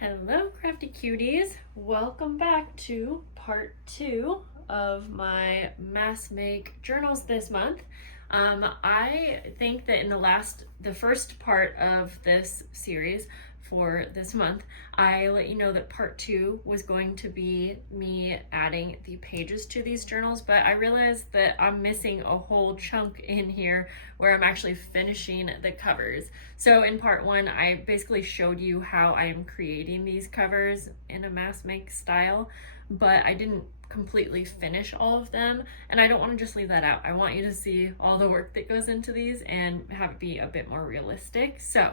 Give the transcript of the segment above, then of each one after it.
Hello, crafty cuties. Welcome back to part 2 of my mass make journals this month. I think that in the first part of this series for this month, I let you know that part 2 was going to be me adding the pages to these journals, but I realized that I'm missing a whole chunk in here where I'm actually finishing the covers. So in part 1, I basically showed you how I am creating these covers in a mass make style, but I didn't completely finish all of them, and I don't want to just leave that out. I want you to see all the work that goes into these and have it be a bit more realistic. So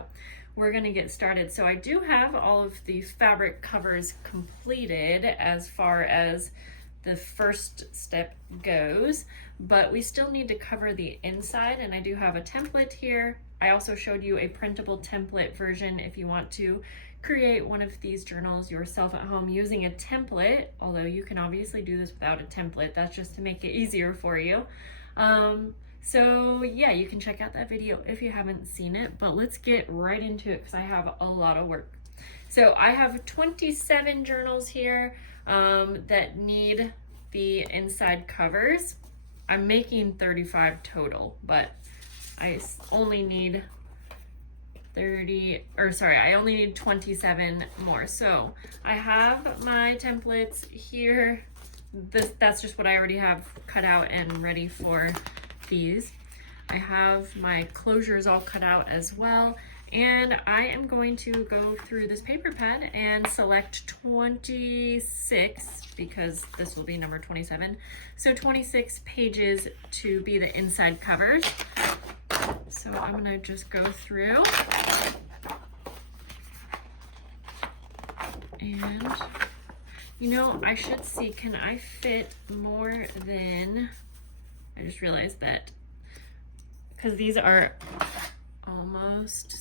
we're going to get started. So I do have all of the fabric covers completed as far as the first step goes, but we still need to cover the inside, and I do have a template here. I also showed you a printable template version if you want to create one of these journals yourself at home using a template, although you can obviously do this without a template. That's just to make it easier for you. So yeah, you can check out that video if you haven't seen it, but let's get right into it because I have a lot of work. So I have 27 journals here that need the inside covers. I'm making 35 total, but I only need 27 more. So I have my templates here. That's just what I already have cut out and ready for these. I have my closures all cut out as well, and I am going to go through this paper pad and select 26, because this will be number 27. So 26 pages to be the inside covers. So I'm gonna just go through and, you know, I should see, can I fit more than, I just realized that, because these are almost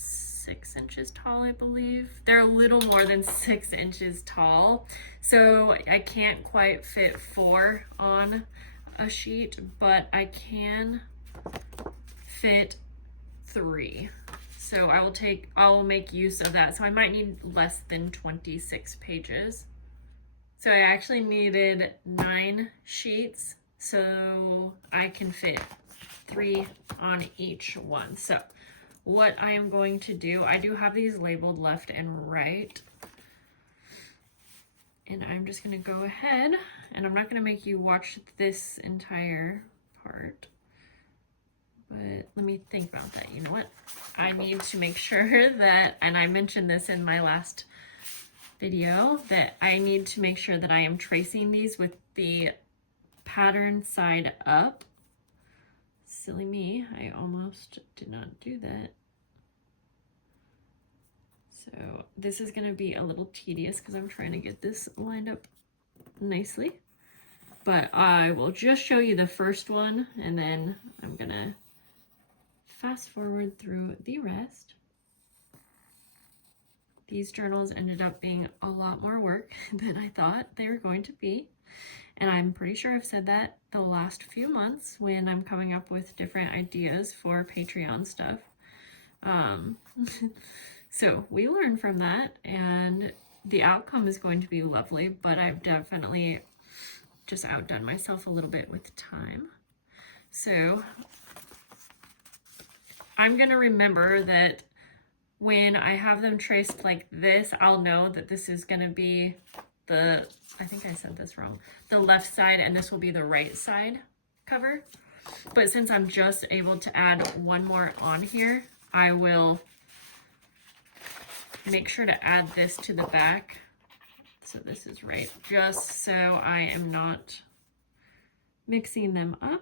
6 inches tall, I believe. They're a little more than 6 inches tall. So I can't quite fit 4 on a sheet, but I can fit 3. So I will make use of that. So I might need less than 26 pages. So I actually needed 9 sheets, so I can fit 3 on each one. So what I am going to do, I do have these labeled left and right, and I'm just gonna go ahead, and I'm not gonna make you watch this entire part, but let me think about that. You know what? I need to make sure that, and I mentioned this in my last video, that I need to make sure that I am tracing these with the pattern side up. Silly me, I almost did not do that. So this is going to be a little tedious because I'm trying to get this lined up nicely. But I will just show you the first one, and then I'm going to fast forward through the rest. These journals ended up being a lot more work than I thought they were going to be. And I'm pretty sure I've said that the last few months when I'm coming up with different ideas for Patreon stuff. So we learn from that, and the outcome is going to be lovely, but I've definitely just outdone myself a little bit with time. So I'm going to remember that when I have them traced like this, I'll know that this is going to be the, I think I said this wrong, the left side, and this will be the right side cover. But since I'm just able to add one more on here, I will make sure to add this to the back. So this is right, just so I am not mixing them up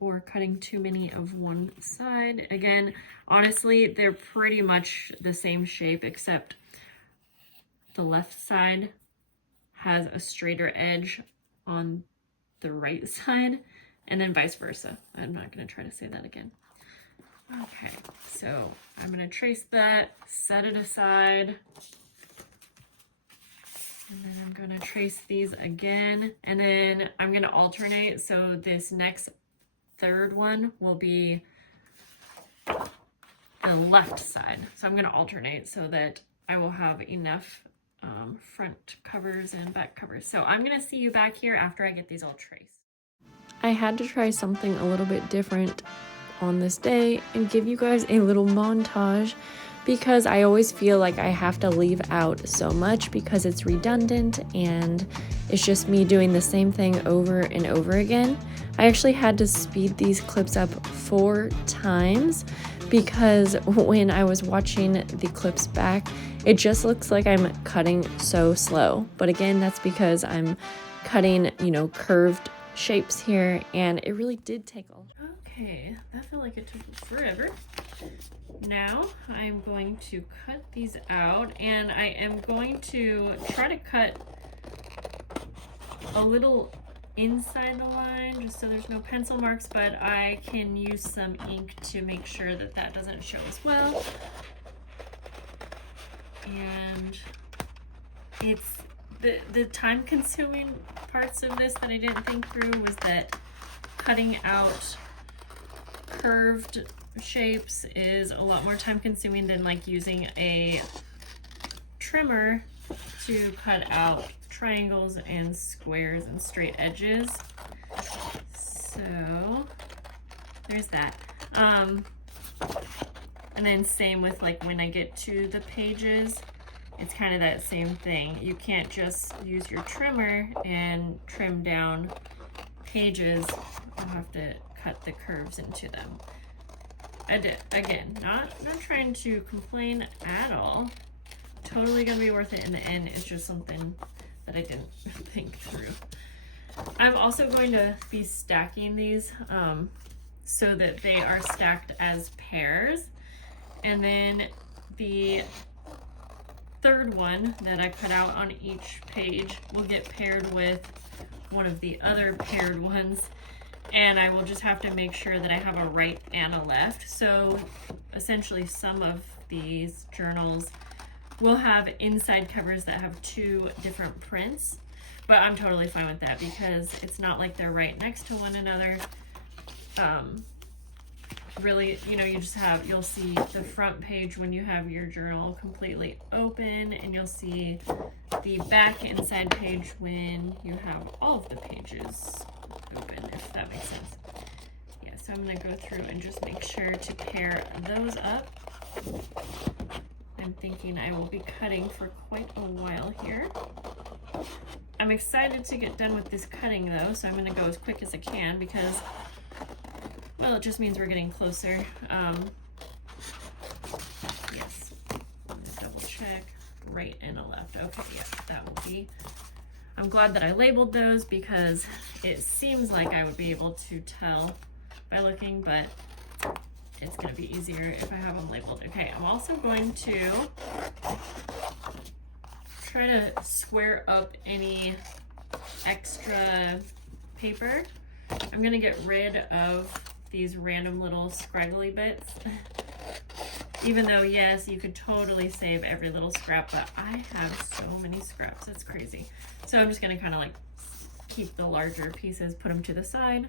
or cutting too many of one side. Again, honestly, they're pretty much the same shape, except the left side has a straighter edge on the right side, and then vice versa. I'm not going to try to say that again. Okay, so I'm going to trace that, set it aside, and then I'm going to trace these again, and then I'm going to alternate. So this next third one will be the left side. So I'm going to alternate so that I will have enough front covers and back covers. So I'm gonna see you back here after I get these all traced. I had to try something a little bit different on this day and give you guys a little montage because I always feel like I have to leave out so much because it's redundant and it's just me doing the same thing over and over again. I actually had to speed these clips up 4 times because when I was watching the clips back, it just looks like I'm cutting so slow. But again, that's because I'm cutting, curved shapes here, and it really did take a... Okay, that felt like it took forever. Now I'm going to cut these out, and I am going to try to cut a little inside the line just so there's no pencil marks, but I can use some ink to make sure that that doesn't show as well. And it's the time-consuming parts of this that I didn't think through was that cutting out curved shapes is a lot more time-consuming than like using a trimmer to cut out triangles and squares and straight edges. So there's that. And then same with like when I get to the pages, it's kind of that same thing. You can't just use your trimmer and trim down pages. You'll have to cut the curves into them. Again, not trying to complain at all. Totally gonna be worth it in the end. It's just something that I didn't think through. I'm also going to be stacking these so that they are stacked as pairs. And then the third one that I cut out on each page will get paired with one of the other paired ones, and I will just have to make sure that I have a right and a left. So essentially some of these journals will have inside covers that have 2 different prints, but I'm totally fine with that because it's not like they're right next to one another. Really, you'll see the front page when you have your journal completely open, and you'll see the back inside page when you have all of the pages open, if that makes sense. Yeah, so I'm gonna go through and just make sure to pair those up. I'm thinking I will be cutting for quite a while here. I'm excited to get done with this cutting though, so I'm gonna go as quick as I can because, well, it just means we're getting closer. Yes, double check, right and a left. Okay, yeah, that will be. I'm glad that I labeled those because it seems like I would be able to tell by looking, but it's gonna be easier if I have them labeled. Okay, I'm also going to try to square up any extra paper. I'm gonna get rid of these random little scraggly bits. Even though, yes, you could totally save every little scrap, but I have so many scraps, it's crazy. So I'm just gonna kind of like keep the larger pieces, put them to the side.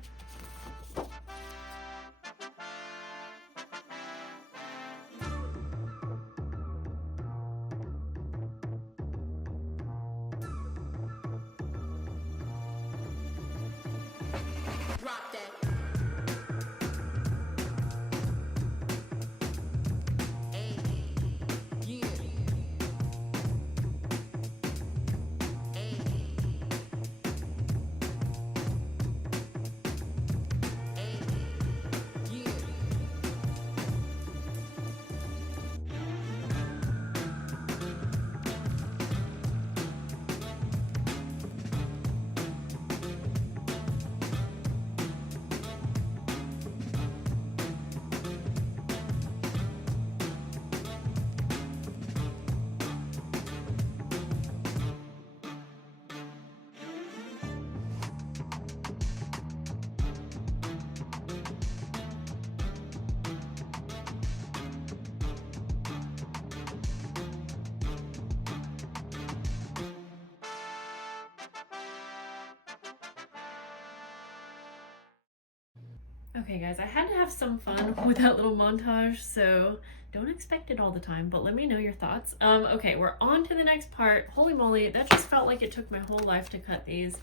Okay guys, I had to have some fun with that little montage, so don't expect it all the time, but let me know your thoughts. Okay, we're on to the next part. Holy moly, that just felt like it took my whole life to cut these.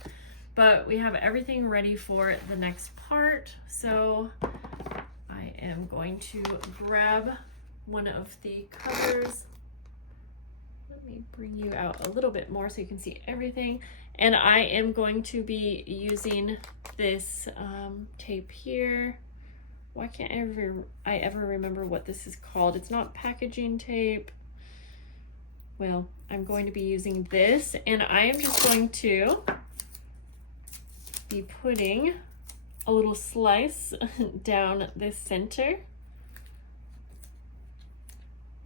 But we have everything ready for the next part. So I am going to grab one of the covers. Let me bring you out a little bit more so you can see everything. And I am going to be using this tape here. Why can't I ever remember what this is called? It's not packaging tape. Well, I'm going to be using this, and I am just going to be putting a little slice down this center.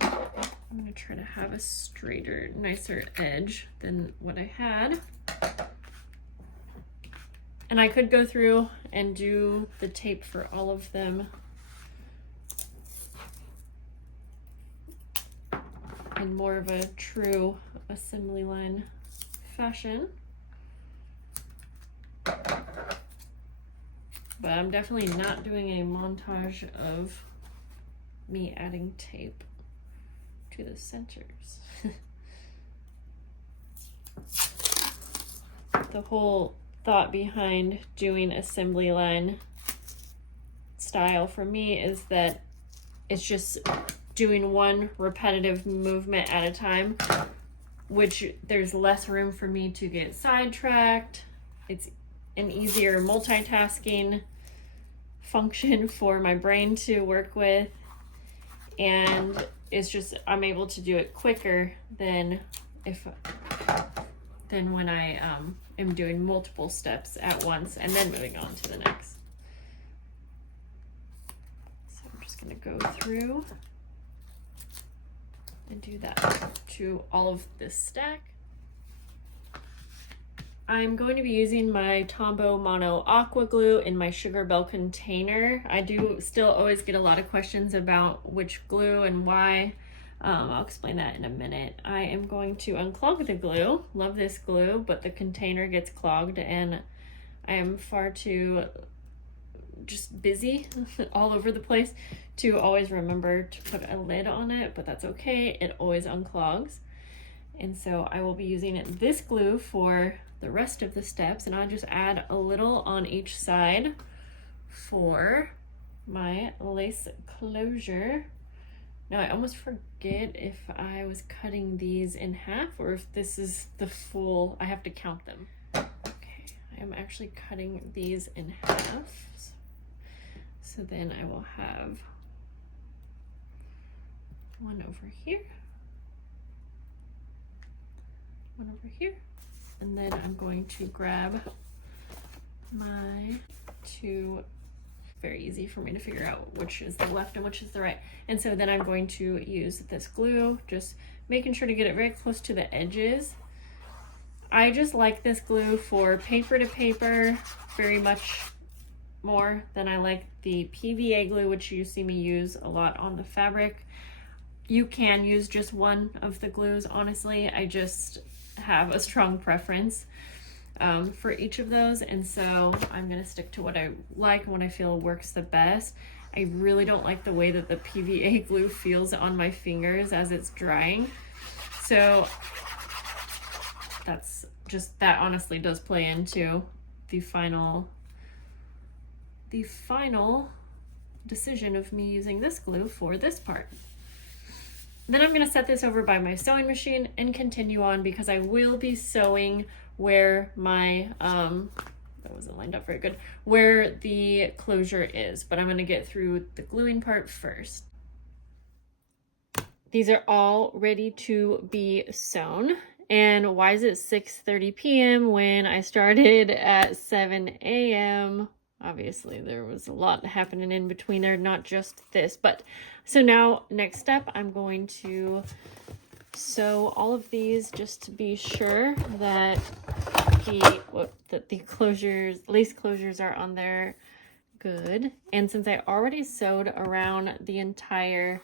I'm going to try to have a straighter, nicer edge than what I had. And I could go through and do the tape for all of them in more of a true assembly line fashion. But I'm definitely not doing a montage of me adding tape to the centers. The whole thought behind doing assembly line style for me is that it's just doing one repetitive movement at a time, which there's less room for me to get sidetracked. It's an easier multitasking function for my brain to work with, and it's just I'm able to do it quicker than when I am doing multiple steps at once and then moving on to the next. So I'm just going to go through and do that to all of this stack. I'm going to be using my Tombow Mono Aqua Glue in my Sugar Bell container. I do still always get a lot of questions about which glue and why. I'll explain that in a minute. I am going to unclog the glue. Love this glue, but the container gets clogged and I am far too just busy all over the place to always remember to put a lid on it, but that's okay. It always unclogs. And so I will be using this glue for the rest of the steps, and I'll just add a little on each side for my lace closure. Now I almost forget if I was cutting these in half or if this is the full, I have to count them. Okay, I am actually cutting these in half. So then I will have one over here, one over here, and then I'm going to grab my two. Very easy for me to figure out which is the left and which is the right. And so then I'm going to use this glue, just making sure to get it very close to the edges. I just like this glue for paper to paper very much more than I like the PVA glue, which you see me use a lot on the fabric. You can use just one of the glues, honestly. I just have a strong preference for each of those, and so I'm gonna stick to what I like and what I feel works the best. I really don't like the way that the PVA glue feels on my fingers as it's drying, so that honestly does play into the final decision of me using this glue for this part. Then I'm going to set this over by my sewing machine and continue on because I will be sewing where my that wasn't lined up very good, where the closure is, but I'm going to get through the gluing part first. These are all ready to be sewn. And why is it 6:30 p.m. when I started at 7 a.m.? Obviously there was a lot happening in between there, not just this. But so now next step, I'm going to sew all of these just to be sure that the closures, lace closures are on there good. And since I already sewed around the entire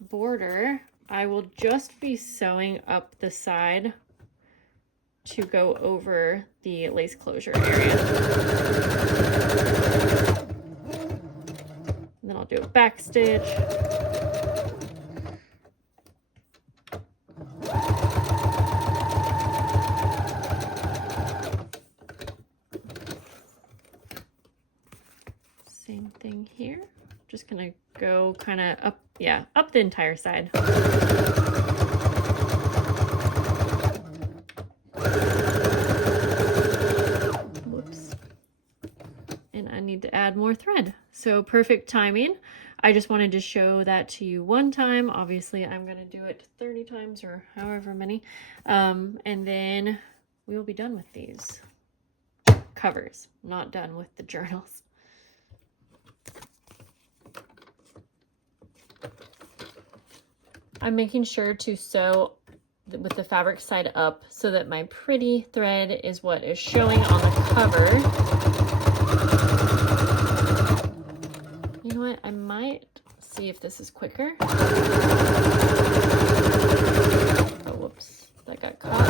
border, I will just be sewing up the side to go over the lace closure area. And then I'll do a back stitch. just gonna go kind of up, yeah, up the entire side. Whoops. And I need to add more thread. So perfect timing. I just wanted to show that to you one time. Obviously, I'm gonna do it 30 times or however many. And then we will be done with these covers. Not done with the journals. I'm making sure to sew with the fabric side up so that my pretty thread is what is showing on the cover. You know what? I might see if this is quicker. Oh, whoops. That got caught.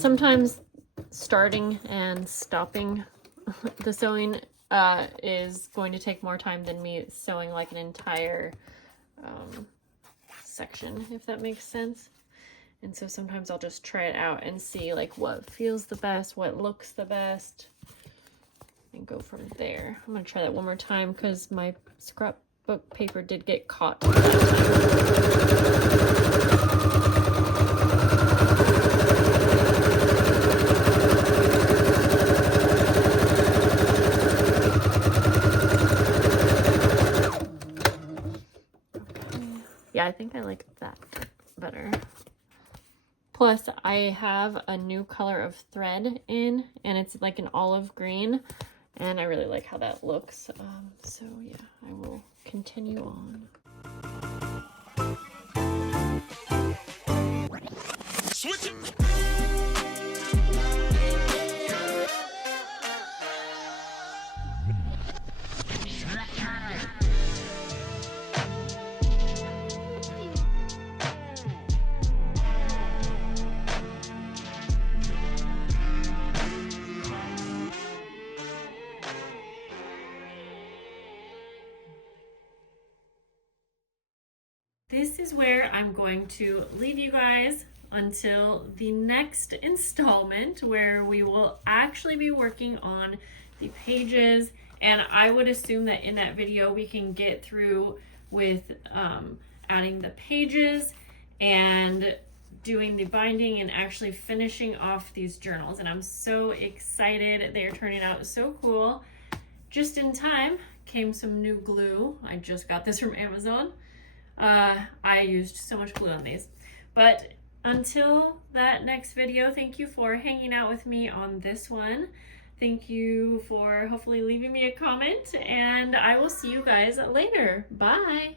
Sometimes starting and stopping the sewing is going to take more time than me sewing like an entire section, if that makes sense. And so sometimes I'll just try it out and see like what feels the best, what looks the best, and go from there. I'm gonna try that one more time because my scrapbook paper did get caught that time. Yeah, I think I like that better. Plus, I have a new color of thread in, and it's like an olive green, and I really like how that looks. So yeah, I will continue on. Switch it. This is where I'm going to leave you guys until the next installment, where we will actually be working on the pages. And I would assume that in that video we can get through with adding the pages and doing the binding and actually finishing off these journals. And I'm so excited. They are turning out so cool. Just in time came some new glue. I just got this from Amazon. I used so much glue on these. But until that next video, thank you for hanging out with me on this one. Thank you for hopefully leaving me a comment, and I will see you guys later. Bye.